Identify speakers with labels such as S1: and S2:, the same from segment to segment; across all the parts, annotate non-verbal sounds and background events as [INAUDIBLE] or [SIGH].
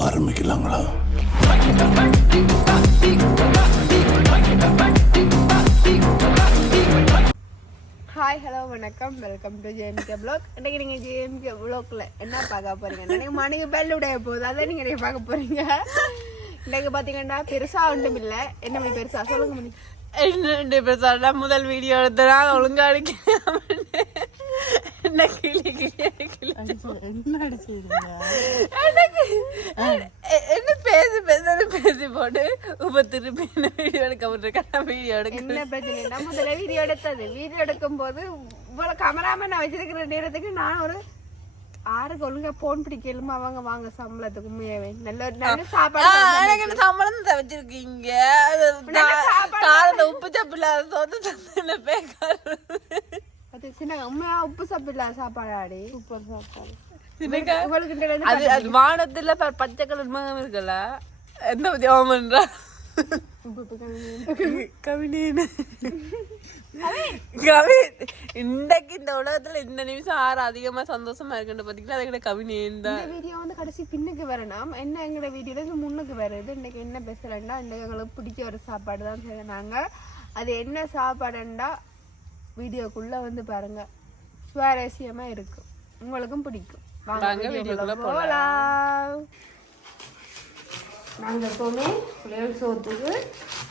S1: ஆரம்பிக்கலாங்களா?
S2: Hi hello வணக்கம். Welcome to JMK blog இன்னைக்கு நீங்கள் ஜேஎம்கே ப்ளாக்ல என்ன பார்க்க போறீங்க? இன்னைக்கு மணிக்கு பெல் உடைய போகுது அதை நீங்கள் இன்னைக்கு பார்க்க போறீங்க. இன்னைக்கு பார்த்தீங்கன்னா பெருசா ஒன்றும் இல்லை. என்ன மணி பெருசா? சொல்லுங்க மணி.
S3: என்ன பேசாடா முதல் வீடியோ எடுத்தனா. ஒழுங்கா அடிக்கலாம் என்ன கிளி கிளி கிளி என்ன பேசி பேசி பேசி போட்டு உப்ப திருப்பி என்ன வீடியோ எடுக்க போட்டுருக்கேன். வீடியோ எடுக்க
S2: என்ன பிரச்சனை முதல்ல வீடியோ எடுத்தது. வீடியோ எடுக்கும் போது இவ்வளோ கமராமேன் நான் வச்சிருக்கிற நேரத்துக்கு நான் ஒரு ஆறுக்கு ஒழுங்கா போன் பிடிக்கலுமா அவங்க வாங்க சம்பளத்துக்கு உண்மையாவே. நல்ல ஒரு நல்ல சாப்பாடு
S3: சம்பளம் தான் வச்சிருக்கீங்க? அது கா- காரத்தை உப்பு சப்பு இல்லாத சோத்து பேக்காரு.
S2: அது சின்ன உண்மையா உப்பு சாப்பிடலாம் சாப்பாடு. ஆடி சூப்பர் சாப்பாடு உங்களுக்கு
S3: அது அது வானத்துல ப- பச்சை கலர் மகம் இருக்குல்ல எந்த பத்தி ஓமன்றா. கவினேன்னு இன்றைக்கு இந்த உலகத்துல இந்த நிமிஷம் ஆறு அதிகமா சந்தோஷமா இருக்குன்னு பாத்தீங்கன்னா அதை கவினேன் தான்
S2: இந்த வீடியோ வந்து கடைசி பின்னுக்கு வரணும். என்ன எங்களோட வீடியோல முன்னுக்கு வருது இன்னைக்கு என்ன பேசுறேன்டா இன்னைக்கு எங்களுக்கு பிடிச்ச ஒரு சாப்பாடு தான் செய்யறாங்க அது என்ன சாப்பாடுண்டா வீடியோக்குள்ள வந்து பாருங்க. சுவாரஸ்யமா இருக்கும் உங்களுக்கும் பிடிக்கும். வாங்க வீடியோக்குள்ள போகலாம் நாங்கள் எப்போவுமே புளியல் சோத்துக்கு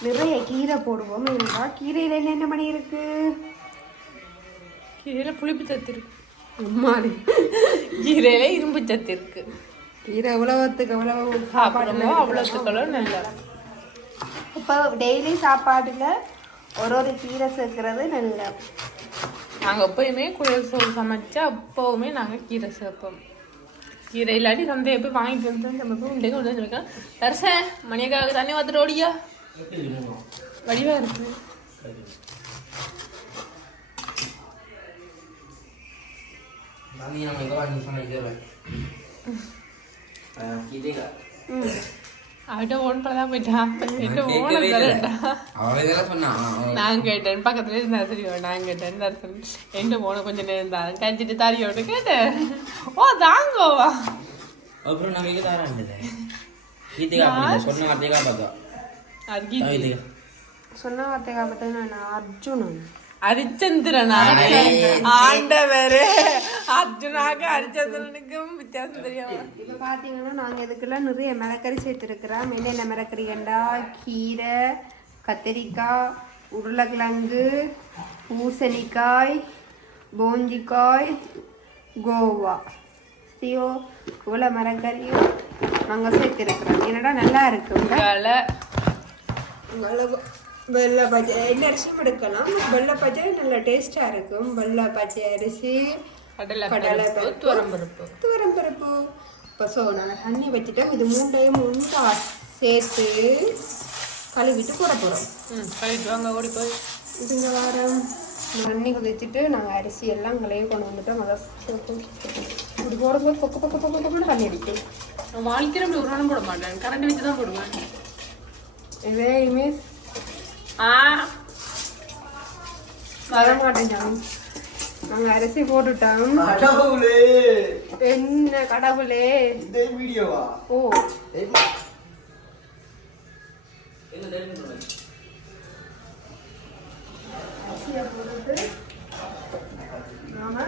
S2: நிறைய கீரை போடுவோம். இல்லைங்களா கீரையில் என்னென்ன மணி இருக்கு?
S3: கீரையில புளிப்பு சத்து இருக்கு.
S2: அம்மாடி
S3: கீரையில இரும்பு சத்து இருக்கு.
S2: கீரை உலகத்துக்கு எவ்வளவு
S3: சாப்பிடுமோ அவ்வளோத்துக்களோ நல்லா
S2: இப்போ டெய்லி சாப்பாடுல ஒரு ஒரு கீரை சேர்க்கறது நல்ல.
S3: நாங்க எப்பயுமே குளிர் சோறு சமைச்சா அப்பவுமே நாங்க கீரை சேர்ப்போம். கீரை இல்லாட்டி சந்தையை போய் வாங்கிட்டு வந்து தான் சமைப்போம் இன்றைக்கு கொண்டு வந்துருக்கேன் தரிசன் மணியக்காக தண்ணி பார்த்துட்டு ஓடியா வடிவா இருக்கு.
S4: Nanti nama itu kan sama
S3: அவட்ட ஓன் பண்ணதான் போயிட்டான் என்ன ஓன தரேன்டா நான் கேட்டேன். பக்கத்துல இருந்தா தெரியும் நான் கேட்டேன். தரிசன் என்ன போன கொஞ்ச நேரம் தான் கஞ்சிட்டு தாரியோட கேட்டேன். ஓ தாங்கோவா
S4: அப்புறம் இங்கே கீதிகா சொன்ன வார்த்தைக்கா பார்த்தா
S3: அது
S4: கீதிகா
S2: சொன்ன வார்த்தை காப்பத்தான் நான் அர்ஜுனன்.
S3: ஹரிச்சந்திரன் ஆண்டவர். அர்ஜுனாக ஹரிச்சந்திரனுக்கும் வித்தியாசம் தெரியாம.
S2: இப்போ பார்த்தீங்கன்னா நாங்கள் இதுக்கெல்லாம் நிறைய மிளக்கறி சேர்த்துருக்குறோம். என்னென்ன மிளக்கறிகண்டா கீரை கத்திரிக்காய் உருளைக்கிழங்கு பூசணிக்காய் போஞ்சிக்காய் கோவா. ஸ்தியோ இவ்வளோ மரக்கறியும் நாங்கள் சேர்த்துருக்குறோம். என்னடா நல்லா இருக்கும் மிளகு வெள்ளை பச்சை என்ன அரிசியும் எடுக்கலாம். வெள்ளை பச்சை நல்ல டேஸ்டாக இருக்கும். வெள்ளை பச்சை அரிசி
S3: கடலை பருப்பு
S2: பருப்பு.
S3: துவரம் பருப்பு
S2: துவரம் பருப்பு இப்போ ஸோ நாங்கள் தண்ணி வச்சுட்டோம் இது மூண்டையும் உண்டா சேர்த்து கழுவிட்டு போட போகிறோம்
S3: ம் கழிட்டு வாங்க ஓடி போய்.
S2: இதுங்க வாரம் தண்ணி கொதிச்சுட்டு நாங்கள் அரிசி எல்லாம் கழுவி கொண்டு வந்துட்டோம். அதை இப்படி போடும்போது பொக்கு பொக்கு பொக்கு பொக்குன்னு தண்ணி அடிக்கும்.
S3: நான் வாழ்க்கையில ஒரு நாளும் போட மாட்டேன். கரண்ட் வச்சு தான் போடுவேன்.
S2: இதையுமே
S3: ஆ
S2: வர மாட்டேன் நாங்கள் அரிசி போட்டுட்டோம்
S5: கடவுளே
S2: என்ன கடவுளே
S5: இதே வீடியோவா
S2: ஓ அரிசியை போட்டுட்டு நாம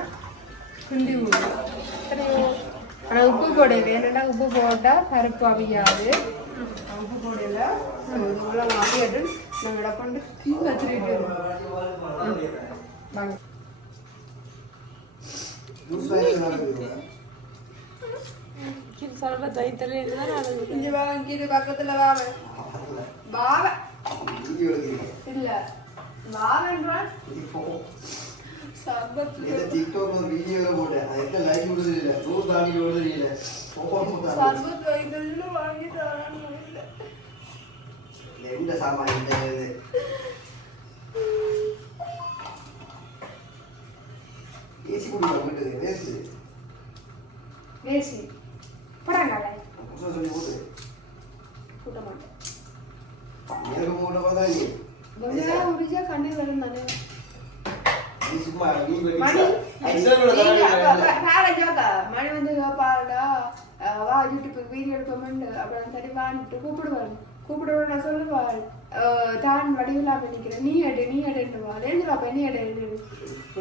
S2: கிண்டி விடுவோம் ஆனால் உப்பு போட வேணும்னா உப்பு போட்டால் பருப்பு அவியாது உப்பு போடல இவ்வளோ அவியட்டு வாங்க
S3: சொல்ற தைத்தலே தான் நான்
S2: இங்க வாங்க இது பக்கத்துல வாங்க வாவ இல்ல வாவன்றான் சர்பத்து சர்பத்து வைக்கணும்னு வாங்கி தரான்னு இல்ல
S5: எந்த சாமான் இந்த இது ஏசி குடிக்க மாட்டேது வேஸ்ட்
S2: வேசி படாங்கால
S5: சொல்லி போட்டு
S2: கூட்ட மாட்டேன்
S5: எனக்கு மூட்டை பார்த்தா நீ
S2: கொஞ்ச நேரம் உரிச்சா கண்ணு வரும் தானே
S5: நீ சும்மா நீ
S2: மணி
S5: ஐஸ்வர்யோட
S2: நீங்க அப்ப- அப்ப வேற ஜோக்கா மணி வந்து பாருடா அஹ் வா யூடியூப்புக்கு வீடியோ எடுப்போம்னு அப்புறம் சரி வான்ட்டு கூப்பிடுவார் கூப்பிடுவோம் நான் சொல்லுவாள் அஹ் தான் வடிவில்லாம நிற்கிறேன் நீ எடு நீ எடுன்னுவா ரேஞ்சில் அப்போ நீ எடு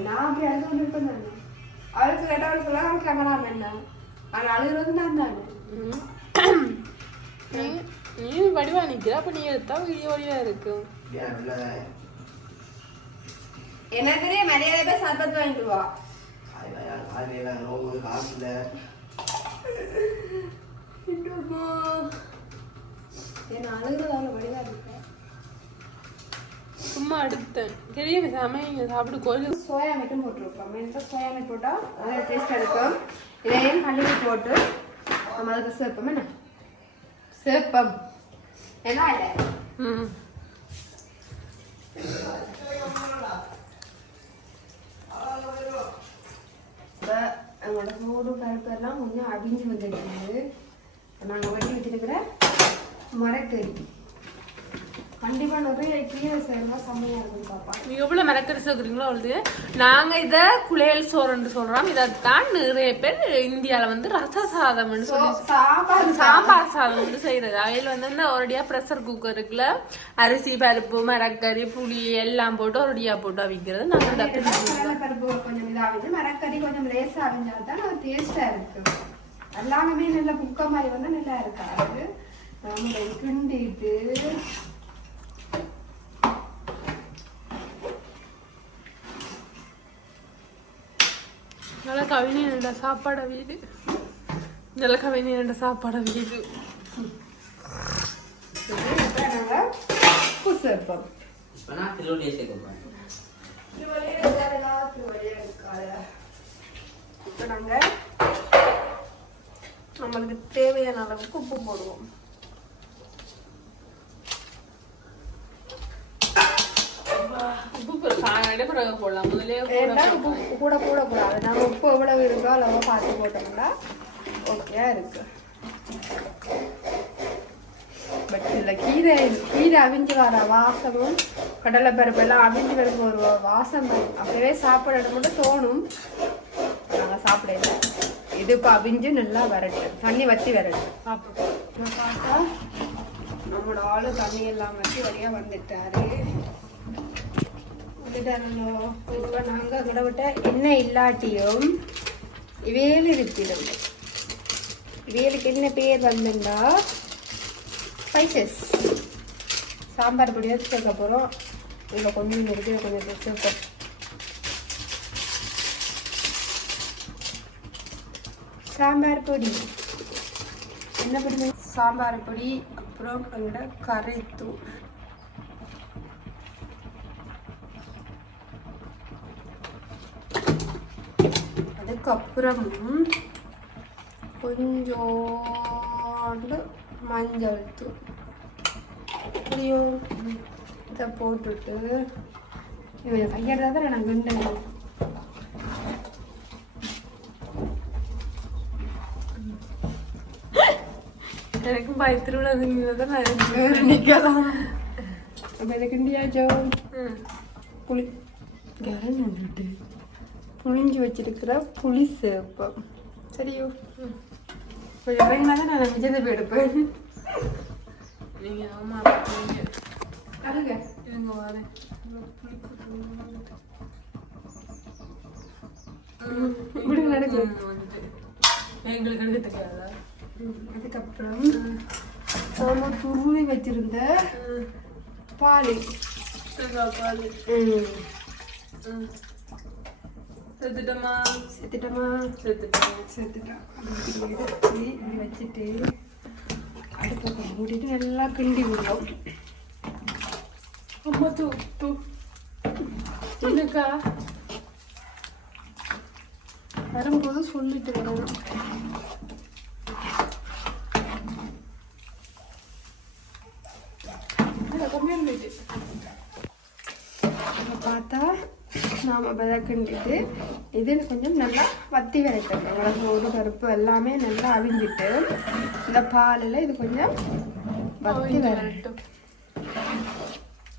S2: நான் அப்படி அழுது கொண்டு இருப்பேன் நான் அவளுக்கு கேட்டவளுக்குலாம் அவளுக்கு அங்கலாம் என்ன ஆனால் அழுகிறது நான் தானே.
S3: நீ நீ வடிவா நிக்கிற அப்ப நீ எடுத்தா வீடியோ வடிவா இருக்கும்
S5: ஏன் இல்லை
S2: எனக்கு தெரியும் மரியாதை போய் சர்பத் வாங்கிட்டு வா.
S5: காலையில் நோம்பு காசு இல்லை.
S2: என்ன அழுகிறதால வடிவா இருக்கேன்
S3: சும்மா எடுத்தேன். தெரியல சமைங்க சாப்பிட்டு கோயிலுக்கு
S2: சோயா மட்டும் போட்டிருப்போம் மென்ட்டு சோயா மீட் போட்டால் நல்ல டேஸ்ட்டாக இருக்கும். இதையும் கண்டிப்பாக போட்டு நம்ம அதுக்கு சேர்ப்போம் என்ன? சேர்ப்பம். என்ன இல்லை
S3: ம்
S2: எங்களோட சோறு பருப்பெல்லாம் கொஞ்சம் அவிஞ்சு வந்துருக்குது நாங்கள் வெட்டி வச்சிருக்கிற மரக்கறி. கண்டிப்பாக நிறைய கீரை செய்யலாம் செம்மையாக இருக்கும் பாப்பா.
S3: நீங்க எவ்வளவு மெனக்கறி சேர்க்குறீங்களோ அவ்வளவு நாங்க இத குளியல் சோறுன்னு சொல்றோம். இதைத்தான் நிறைய பேர் இந்தியால வந்து ரச சாதம்னு சொல்லி
S2: சாப்பாடு
S3: சாம்பார் சாதம் வந்து செய்யறது. அதில் வந்து இந்த ஒரடியா ப்ரெஷர் குக்கருக்குள்ள அரிசி பருப்பு மரக்கறி புளி எல்லாம் போட்டு ஒரடியா போட்டு அவிக்கிறது. நாங்க
S2: பருப்பு கொஞ்சம் இதாகுது மரக்கறி கொஞ்சம் லேசாக அவிஞ்சால் தான் அது டேஸ்ட்டாக இருக்கு. எல்லாமே நல்லா குக்க மாதிரி வந்து நல்லா இருக்காது. கிண்டிட்டு
S3: நல்ல கவினி ரெண்ட சாப்பாடு வீடு. நல்ல கவினி ரெண்ட சாப்பாடு வீடு.
S4: போகிறேன்
S2: இப்போ நாங்கள் நம்மளுக்கு தேவையான அளவுக்கு உப்பு போடுவோம்.
S3: உப்பு
S2: உப்பு கூட போடக்கூடாது. நம்ம உப்பு எவ்வளவு இருக்கோ அளவோ பார்த்து போட்டோம்னா ஓகேயா இருக்கு. பட் இல்லை கீரை கீரை அவிஞ்சு வர வாசமும் கடலை பருப்பு எல்லாம் அவிஞ்சு வரும் ஒரு வாசம். அப்படியே சாப்பிடணும் மட்டும் தோணும். நாங்கள் சாப்பிடல. இது இப்போ அவிஞ்சு நல்லா வரட்டு தண்ணி வத்தி வரட்டு
S3: சாப்பிடுவோம்
S2: பார்த்தா நம்மளோட ஆளு தண்ணி எல்லாம் வச்சு வழியா வந்துட்டாரு. நாங்கள் விட விட்ட என்ன இல்லாட்டியும் இவேல் இருப்பிடும். இவேலுக்கு என்ன பேர் வந்துண்டா ஸ்பைசஸ் சாம்பார் பொடி வச்சு சேர்க்க போகிறோம் இதில் கொஞ்சம் இருக்கு கொஞ்சம் சேர்ப்போம். சாம்பார் பொடி. என்ன பொடி? சாம்பார் பொடி அப்புறம் எங்களோட கரைத்தூள் அதுக்கப்புறம் கொஞ்சோண்டு மஞ்சள் தூள் புரியும் இதை போட்டுட்டு இவன் கையெடுத்தா தான் நான் கிண்டேன்
S3: எனக்கும் பயத்திருவிழா தான் நான்
S2: நிக்கலாம் அப்போ இதை கிண்டியாச்சோ. புளி கரண்ட் வந்துட்டு புளிஞ்சு வச்சிருக்கிற புளி சேப்பம் சரியோ. கொஞ்சம் இறங்கினா தான் நான் விஜயதை போய் எடுப்பேன்.
S3: நீங்க ஆமா
S2: அழுங்க
S3: இருங்க வரேன்.
S2: இப்படி
S3: வந்துட்டு. எங்களுக்கு எடுக்க தெரியாதா?
S2: அதுக்கப்புறம் நாம துருவி வச்சிருந்த. பால்.
S3: பால்.
S2: ம்.
S3: செத்துட்டோமா?
S2: சேர்த்துட்டோமா
S3: செத்துட்டோம்.
S2: சேர்த்துட்டோம் இப்படி வச்சு இப்படி வச்சுட்டு அடுப்பை மூடிட்டு நல்லா கிண்டி விடுவோம்.
S3: அம்மா தூ தூ. என்னக்கா?
S2: வரும்போது சொல்லிட்டு வரணும் இப்போ பார்த்தா நாம் விளக்குண்டிட்டு இது கொஞ்சம் நல்லா வத்தி வரைக்கணும் மிளகு ஒரு பருப்பு எல்லாமே நல்லா அவிஞ்சிட்டு இந்த பாலில் இது கொஞ்சம் வத்தி வரட்டும்.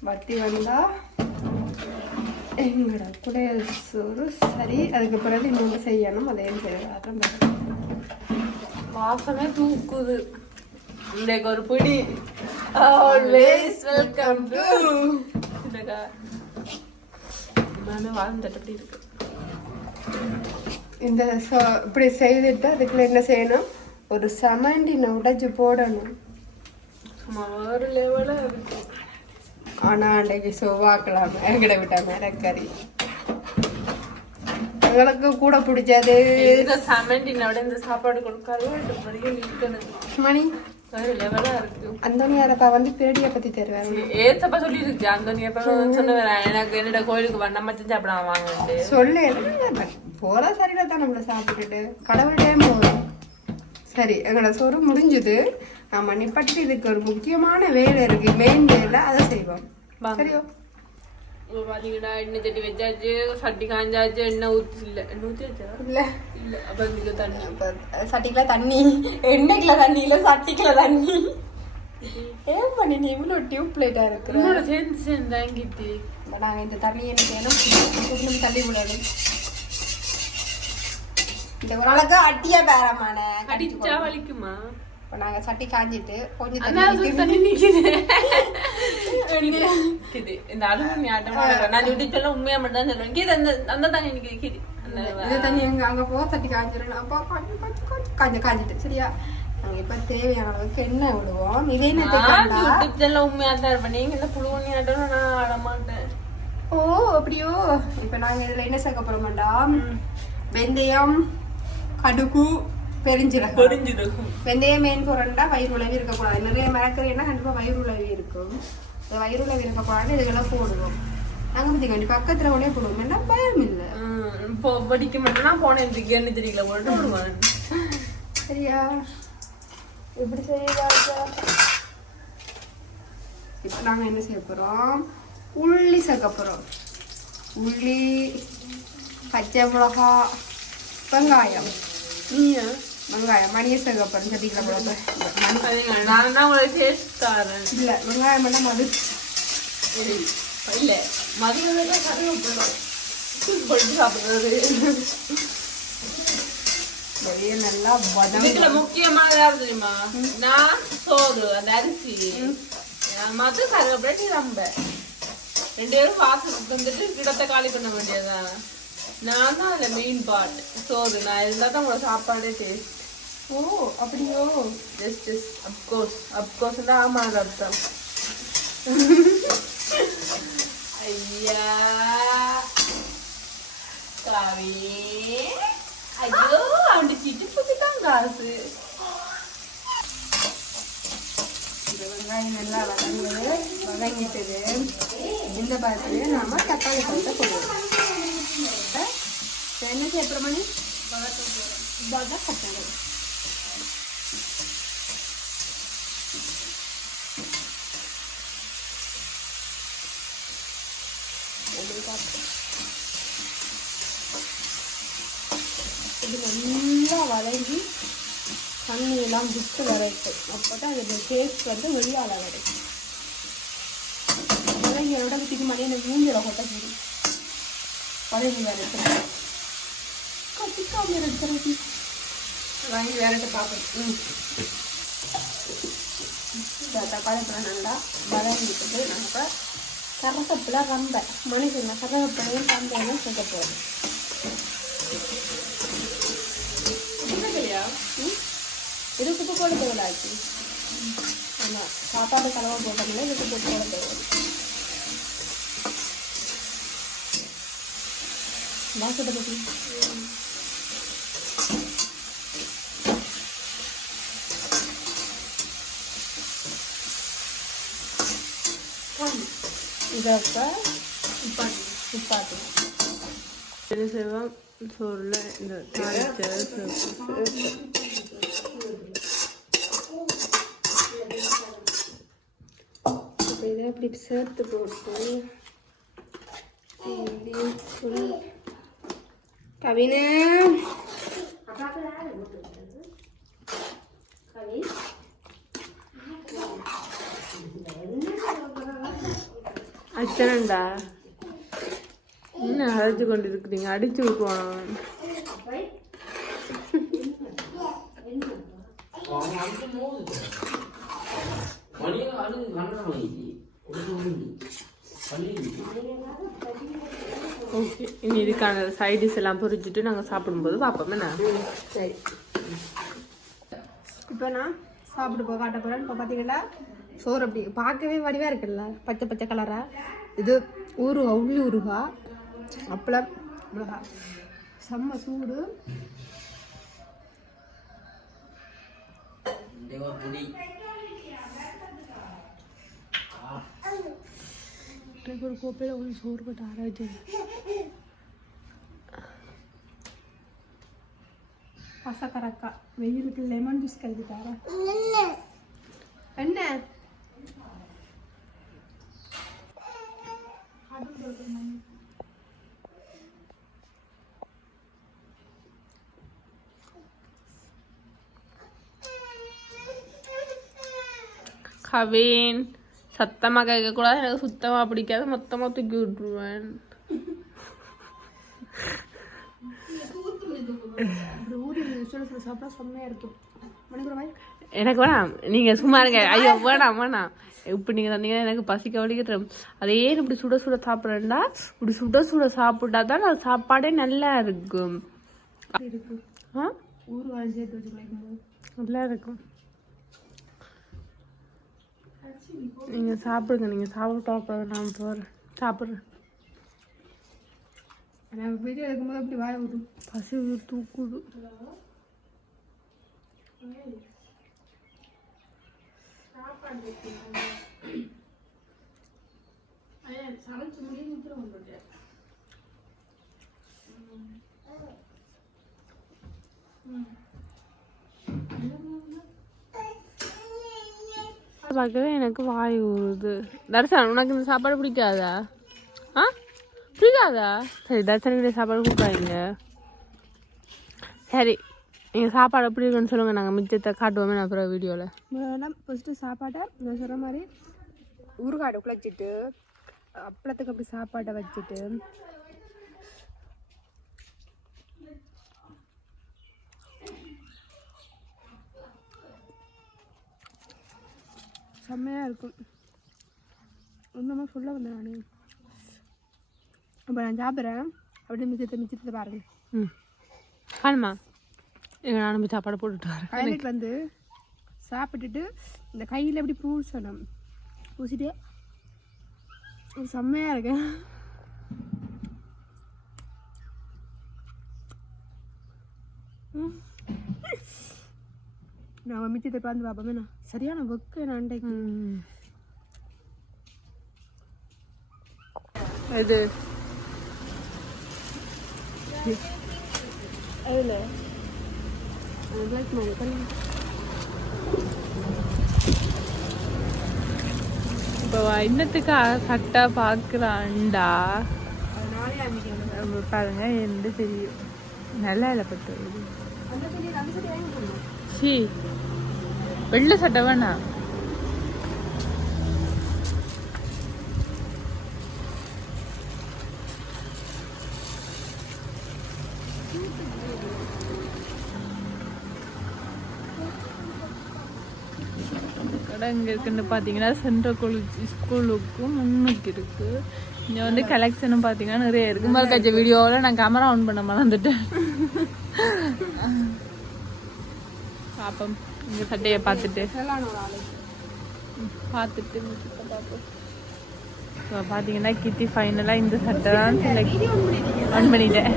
S2: வத்தி வந்தால் எங்களோட குடையல் சோறு சரி அதுக்கு பிறகு இன்னொன்று செய்யணும். அதையும் செய்யலாம்
S3: வாசமே தூக்குது. இன்றைக்கு ஒரு பிடி. ஆல்வேஸ் வெல்கம் டு எல்லாமே வாழ்ந்து தட்டப்படி இருக்கு.
S2: இந்த இப்படி செய்துட்டு அதுக்குள்ள என்ன செய்யணும்? ஒரு சமண்டினை உடைச்சு போடணும்.
S3: சும்மா வேறு லெவலில் இருக்கு.
S2: ஆனா அன்றைக்கு செவ்வாய்க்கிழமை எங்கட விட்ட மிரக்கறி. எங்களுக்கு கூட பிடிச்சது
S3: இந்த சமெண்டினோட இந்த சாப்பாடு கொடுக்காது
S2: மணி?
S3: வேறு லெவலாக இருக்கு.
S2: அந்தோனி அதப்பா வந்து பேடியை பத்தி தருவாரு
S3: ஏசப்பா சொல்லியிருக்கு. அந்த நீ எப்ப சொன்ன எனக்கு என்னோட கோயிலுக்கு வண்ண மச்சம் சாப்பிட வாங்கிட்டு
S2: சொல்லு போற சரியில தான் நம்மள சாப்பிட்டுட்டு கடவுள் டைம் போதும் சரி எங்களோட சொரு முடிஞ்சுது. நாம நிப்பட்டு இதுக்கு ஒரு முக்கியமான வேலை இருக்கு. மெயின் வேலை அதை செய்வோம். சரியோ?
S3: இப்போ பாத்தீங்கன்னா எண்ணெய் சட்டி வச்சாச்சு சட்டி காஞ்சாச்சு எண்ணெய் ஊற்றி இல்லை எண்ணெய் ஊற்றி வச்சா
S2: இல்லை.
S3: அப்போ இங்கே தண்ணி
S2: சட்டிக்குள்ள தண்ணி எண்ணெய்க்குள்ள தண்ணி. இல்ல சட்டிக்குள்ள தண்ணி ஏன் பண்ணி நீ இவ்வளவு டியூப் இருக்கிற
S3: என்னோட சேர்ந்து சேர்ந்து வாங்கிட்டு
S2: இப்ப நாங்க இந்த தண்ணி செய்யணும் கொஞ்சம் தள்ளி விடணும் இந்த ஒரு நாளுக்கு அட்டியா பேரமான
S3: அடிச்சா வலிக்குமா
S2: இப்ப நாங்க சட்டி காஞ்சிட்டு கொஞ்சம் தண்ணி
S3: நிக்குது இந்த நான் மட்டும் தான் சொல்லுவேன் அந்த அந்த தண்ணி நிக்குது கீது அந்த
S2: இது தண்ணி அங்க அங்க போ தட்டி காஞ்சிடணும் அப்போ காஞ்சி காஞ்சி காஞ்சி காஞ்சி காஞ்சிட்டு சரியா நாங்க இப்ப தேவையான அளவுக்கு எண்ணெய் விடுவோம் இதே
S3: நான்
S2: நேரத்துக்கு
S3: யூடியூப் சேனல்ல உண்மையா தான் இருப்பேன் நீங்க இந்த புழு ஆட்டணும் நான் ஆட மாட்டேன்
S2: ஓ அப்படியோ இப்ப நாங்க இதுல என்ன சேர்க்க போறோம்டா வெந்தயம் கடுகு பெருஞ்சீரகம்
S3: பொரிஞ்சிடும்
S2: வெந்தயம் மெயின் போறோம்டா வயிறு உழவி இருக்கக்கூடாது நிறைய மரக்கறின்னா கண்டிப்பா வயிறு உழவி இருக்கும் இந்த வயிறு உழவி இருக்கக்கூடாது இதுக்கெல்லாம் போடுவோம் நாங்க பத்தி கண்டி பக்கத்துல உடனே போடுவோம். ஏன்னா பயம் இல்லை.
S3: இப்போ படிக்க மாட்டேன்னா போனேன். இதுக்கு என்ன தெரியல. போட்டு விடுவேன்
S2: சரியா? எப்படி செய்யலாச்சா இப்போ நாங்கள் என்ன செய்ய போகிறோம் உள்ளி சேர்க்க போகிறோம் உள்ளி பச்சை மிளகா வெங்காயம். வெங்காயம். மணியை சேர்க்க போகிறோம்
S3: தான் டேஸ்ட் தரேன்?
S2: இல்லை வெங்காயம் மட்டும் மது
S3: இல்ல. மதியம் தான் கருவேப்பிலை போட்டு சாப்பிடுறது.
S2: வெளியே நல்லா வதம்
S3: இதுல முக்கியமா தெரியுமா? நான் சோறு அந்த அரிசி. மத்த கருவேப்பிலை ரொம்ப. ரெண்டு பேரும் பார்த்து வந்துட்டு கிடத்த காலி பண்ண வேண்டியதுதான். நான் தான் அதுல மெயின் பார்ட் சோறு நான் இருந்தா தான் உங்களோட சாப்பாடே டேஸ்ட்
S2: ஓ அப்படியோ?
S3: ஜஸ்ட் ஜஸ்ட் அப்கோர்ஸ் அப்கோர்ஸ் தான் ஆமா அது அர்த்தம். [LAUGHS] ஐயா காவி ஐயோ அவன் சிட்டி புத்திட்டான் காசு
S2: இந்த வெங்காயம் நல்லா வதங்குது வதங்கிட்டது இந்த பாத்திலே நாம தக்காளி பழத்தை போடுவோம் இப்ப என்ன செய்ய மணி வதக்கட்டணும் வதங்கி தண்ணியெல்லாம் விட்டு வரைக்கும். அப்போதான் அதோட டேஸ்ட் வந்து வெளியால் வரைக்கும். வதங்கி விட விட்டுக்கு மணி எனக்கு மூஞ்சில கொட்ட போதும் வதங்கி வரட்டும். கத்திக்காம இருக்கிறது. வாங்கி வேறட்ட பார்க்கணும் ம். தக்காளி பழம் நல்லா வதங்கிட்டு நம்ம கரகப்பில் ரம்ப மனுஷன் கரகப்பிலையும் ரம்பையும் சேர்க்க போகிறோம் ம் இதுக்கு உப்பு போட தேவையில்லாச்சு ஆமாம் சாப்பாடு கலவை போட்டோம்னா இதுக்கு உப்பு போட தேவை வாசத்தை பற்றி இதை இப்போ உப்பாட்டு
S3: என்ன செய்வோம் சோறுல இந்த தாளிச்ச
S2: இப்படி சேர்த்து போட்டு இப்படி
S3: அச்சனண்டா என்ன அழைச்சு கொண்டு இருக்கிறீங்க அடிச்சு விட்டுவான்
S4: மணி அழுது அது
S3: ஓகே இனி இதுக்கான சைடிஸ் எல்லாம் பொரிச்சிட்டு நாங்கள் சாப்பிடும்போது பார்ப்போம் என்ன?
S2: சரி இப்போ நான் சாப்பிட்டு போக காட்ட போகிறேன் இப்போ பார்த்தீங்கன்னா சோறு அப்படி பார்க்கவே வடிவாக இருக்குல்ல பச்சை பச்சை கலராக இது ஊறுகா உள்ளி ஊறுகா அப்பளம் மிளகா. செம்ம சூடு.
S4: இந்த ஒரு புடி
S3: எனக்கு ஒரு கோப்பையில் ஒரு சோறு கட்ட ஆராய்ச்சி
S2: பசக்கரக்கா வெயிலுக்கு லெமன் ஜூஸ் கழுவி தரேன் என்ன
S3: கவின் சத்தமாக கேட்கக்கூடாது. எனக்கு சுத்தமாக பிடிக்காது. மொத்தமாக தூக்கி விட்டுருவேன்.
S2: மாதிரி
S3: எனக்கு வேணாம் நீங்கள் சும்மா இருங்க. ஐயோ வேணாம் வேணாம். இப்படி நீங்கள் தந்தீங்கன்னா எனக்கு பசிக்க வலிக்கிட்டு அதே இப்படி சுட சுட சாப்பிட்றேன்டா இப்படி சுட சுட சாப்பிட்டா தான் அது சாப்பாடே நல்லா இருக்கும்.
S2: இருக்கு.
S3: ஆ? நல்லா இருக்கும். நீங்கள் சாப்பிடுங்க நீங்கள் சாப்பிட்டா அப்புறம் நான் போகிறேன் சாப்பிட்றேன்.
S2: நான் வீடியோ எடுக்கும்போது அப்படி வாய விடும்
S3: பசி தூக்குது. பார்க்கவே எனக்கு வாய் ஊறுது. தர்சன் உனக்கு இந்த சாப்பாடு பிடிக்காதா? ஆ? பிடிக்காதா? சரி தர்சனுக்கு சாப்பாடு கொடுக்காதீங்க. சரி நீங்கள் சாப்பாடு எப்படி இருக்குன்னு சொல்லுங்கள் நாங்கள் மிச்சத்தை காட்டுவோமே நான் அப்புறம் வீடியோவில்
S2: மேடம் ஃபஸ்ட்டு சாப்பாட்டை நான் சொல்கிற மாதிரி ஊறுகாடு குழச்சிட்டு அப்பளத்துக்கு அப்படி சாப்பாட்டை வச்சுட்டு செம்மையாக இருக்கும். ஒன்றுமே சொல்ல வந்தேன் நான். இப்போ நான் சாப்பிட்றேன். அப்படியே மிச்சத்தை மிச்சத்தை பாருங்க.
S3: ம். காணுமா நானும் சாப்பாடு போட்டுட்டு வரேன்.
S2: ஹைலைட் வந்து சாப்பிட்டுட்டு இந்த கையில் எப்படி பூசணும்? பூசிட்டு செம்மையாக இருக்கு. ம். நான் மிச்சத்தை பார்த்து பார்ப்போமே. நான் சரியான ஒக்கு நான் அண்டைக்கு.
S3: இது.
S2: அதில்.
S3: இப்போ இன்னத்துக்கு சட்டை பார்க்குறான்டா பாருங்க எந்த தெரியும் நல்லா இல்லை பட்டு. சி. வெள்ளை சட்டை வேணாம் கடை இங்கே இருக்குன்னு பார்த்தீங்கன்னா சென்ட்ரல் காலேஜ் ஸ்கூலுக்கும் முன்னுக்கு இருக்கு. இங்கே வந்து கலெக்ஷனும் பார்த்தீங்கன்னா நிறைய இருக்கு. மறுக்காச்ச வீடியோவில் நான் கேமரா ஆன் பண்ண மறந்துட்டேன். [LAUGHS] பாப்போம். இந்த சட்டையை பார்த்துட்டு. பார்த்துட்டு மிச்சத்தை பார்ப்போம். இப்போ பார்த்தீங்கன்னா கிட்டி ஃபைனலாக இந்த சட்டை தான் செலக்ட் ஒன் பண்ணிட்டேன்.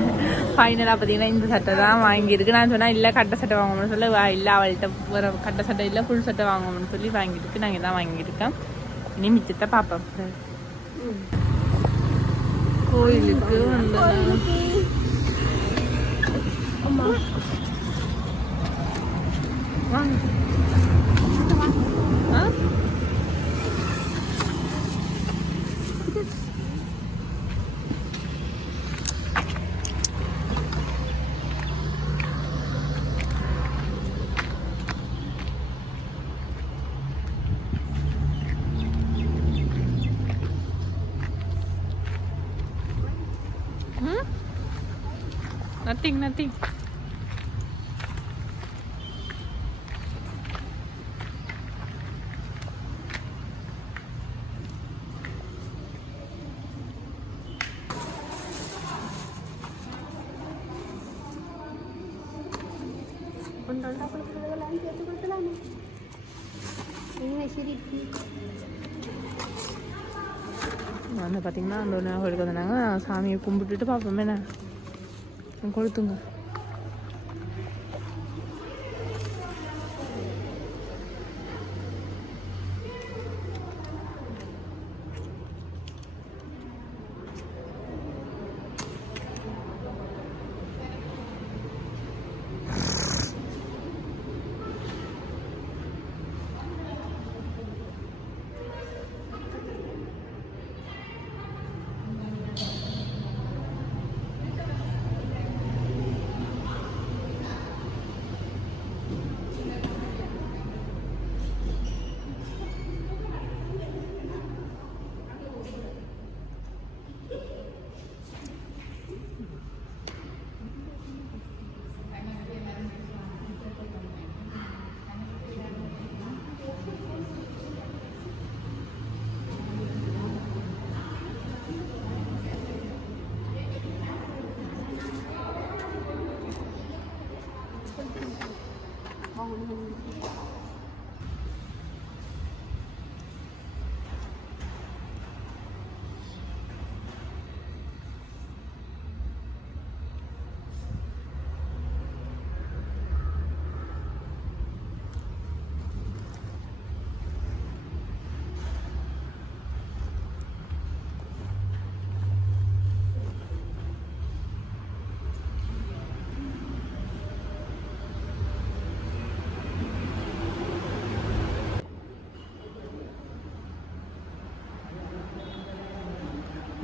S3: ஃபைனலாக பார்த்தீங்கன்னா இந்த சட்டை தான் வாங்கியிருக்கு. நான் சொன்னால் இல்லை கட்டை சட்டை வாங்கணும்னு சொல்லி. வா இல்லை அவள்கிட்ட ஒரு கட்டை சட்டை இல்லை ஃபுல் சட்டை வாங்கணும்னு சொல்லி வாங்கியிருக்கு. நாங்கள் தான் வாங்கியிருக்கோம் இனி மிச்சத்தை பார்ப்போம். கோயிலுக்கு வந்து வாங்க ஆ Hmm? Nothing, nothing. வந்து பார்த்தீங்கன்னா அந்த ஒன்று கோயிலுக்கு வந்தாங்க. சாமியை கும்பிட்டுட்டு பார்ப்போமே என்ன? கொளுத்துங்க.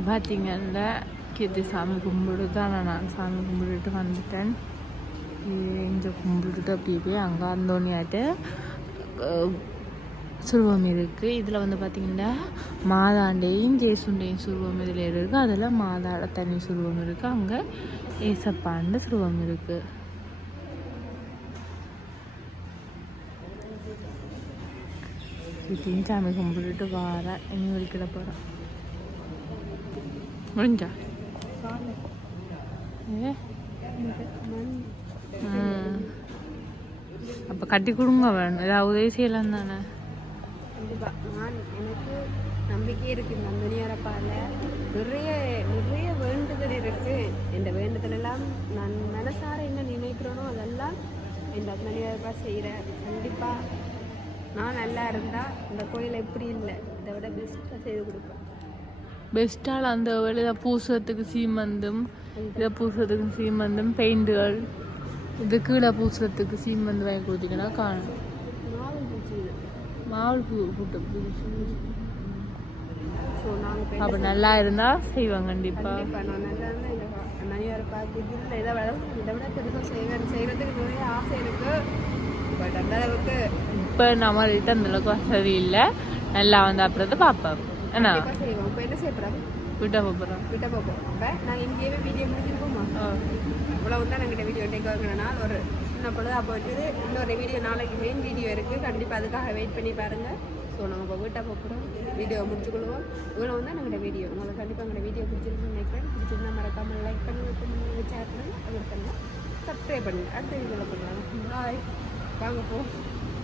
S3: பார்த்தீங்கன்னா கீர்த்தி சாமி கும்பிடு தான் நான் சாமி கும்பிட்டுட்டு வந்துட்டேன். இங்கே கும்பிட்டுட்டு அப்படியே போய் அங்கே அந்தோனியாட்டு சுருவம் இருக்குது இதில் வந்து பார்த்தீங்கன்னா மாதாண்டையும் ஜேசுண்டையும் சுருவம் இதில் இருக்குது அதில் மாதாட தனி சுருவம் இருக்குது அங்கே ஏசப்பாண்ட சுருவம் இருக்குது கீர்த்தியும் சாமி கும்பிட்டுட்டு வாரேன் இனி வலிக்கிட போகிறேன் முடிஞ்சா அப்போ கட்டி கொடுங்க வேணும் ஏதாவது உதவி செய்யலாம் தானே
S2: எனக்கு நம்பிக்கை இருக்கு இந்த அந்தனியாரப்பால நிறைய நிறைய வேண்டுதல் இருக்கு இந்த வேண்டுதல் எல்லாம் நான் மனசார என்ன நினைக்கிறேனோ அதெல்லாம் இந்த அந்தனியாரப்பா செய்கிறேன் கண்டிப்பா நான் நல்லா இருந்தா இந்த கோயில் எப்படி இல்லை இதை விட பெஸ்ட்டாக செய்து கொடுப்பேன்
S3: பெஸ்ட்டால் அந்த இதில் பூசத்துக்கு சீமந்தும் இதை பூசத்துக்கு சீமந்தும் பெயிண்டுகள் இது கீழே பூசத்துக்கு சீமந்து வாங்கி கொடுத்தீங்கன்னா காணும். மாவல் பூ
S2: கூட்டம்
S3: அப்போ நல்லா இருந்தால் செய்வாங்க
S2: கண்டிப்பா. இப்ப பார்க்குறதுல இதை விட அந்த அளவுக்கு
S3: வசதி இல்லை. நல்லா வந்து அப்புறத்தை பார்ப்போம் என்ன
S2: இப்போ என்ன செய்யப்படுறோம்
S3: விட்டா போகிறோம்
S2: விட்ட பார்ப்போம் அப்போ நாங்கள் இங்கேயே வீடியோ முடிஞ்சிருக்கோமா இவ்வளவு தான் நாங்கள் வீடியோ டேக் வாங்கினால் ஒரு சின்ன பொழுது அப்போ வந்து இன்னொரு வீடியோ நாளைக்கு மெயின் வீடியோ இருக்குது கண்டிப்பாக அதுக்காக வெயிட் பண்ணி பாருங்கள் ஸோ நம்ம இப்போ வீட்டை போகிறோம் வீடியோ முடிச்சுக்கொள்வோம் இவ்வளோ தான் எங்களோட வீடியோ உங்களுக்கு கண்டிப்பாக எங்களோட வீடியோ பிடிச்சிருக்குன்னு நினைக்கிறேன் பிடிச்சிருந்தா மறக்காமல் லைக் பண்ணுங்க பண்ணுங்க ஷேர் பண்ணுங்க பண்ணுங்க சப்ஸ்கிரைப் பண்ணுங்க அடுத்த வீடியோவில் பண்ணலாம் பாய் வாங்க போ